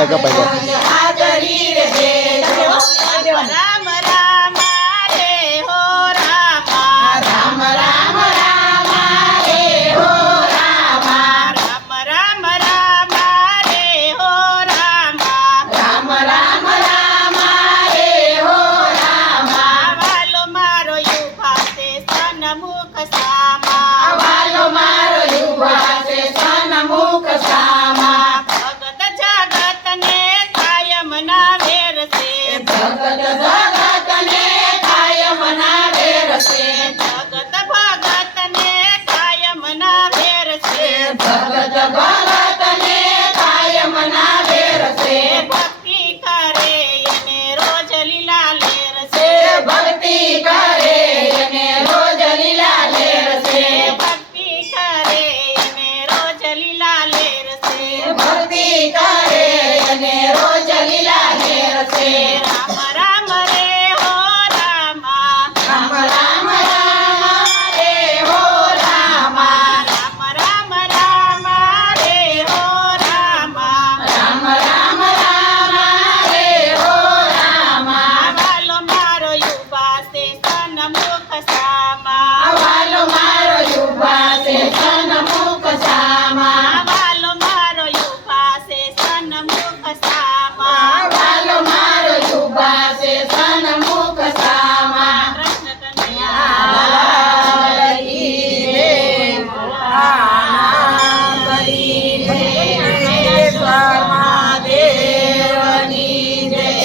બધા કપાઈ હાજરી રે દે રામ રામ રે હો રામા રામ રામ રામ રે હો રામા રામ રામ રામ રે હો રામા રામ રામ રામ રે હો રામા વાલો મારો યુભા છે સન્મુખ સામા વાલો મારો યુવા છે સન્મુખ સામા ભગત જગત ને કાયમ ના વેર છે જગત